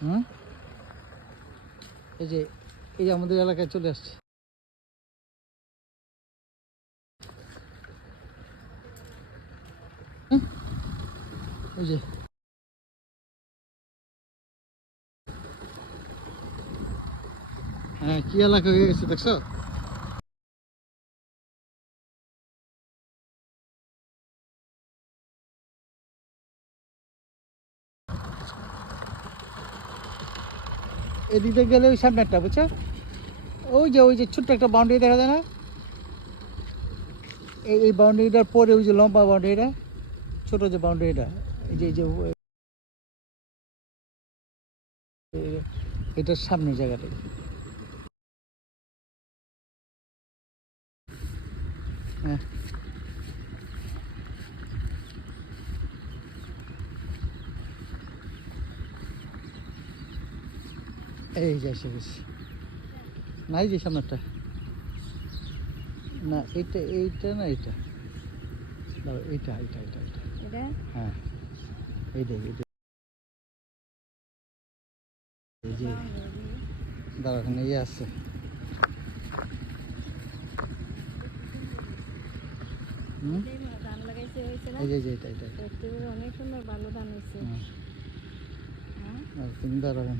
হুম, এই যে আমাদের এলাকায় চলে আসছে। ওই যে হ্যাঁ, কি এলাকা হয়ে গেছে দেখছো? এদিকে গেলে ওই সামনে একটা, বুঝছো? ওই যে ছোট্ট একটা বাউন্ডারি দেখা যায় না? এই বাউন্ডারিটার পরে ওই যে লম্বা বাউন্ডারিটা, ছোট যে বাউন্ডারিটা, এটার সামনে জায়গাটা। হ্যাঁ, এই যে এসে গেছি। নাই যে সামনেটা, না এইটা না, এইটা এইটা এইটা এইটা এইটা, হ্যাঁ এইটাই এইটা। এই যে দাঁড়া, ওখানে আছে। এই যে এটা এটা অনেক সুন্দর ভালো ধান হয়েছে। তুমি দাঁড়াবেন।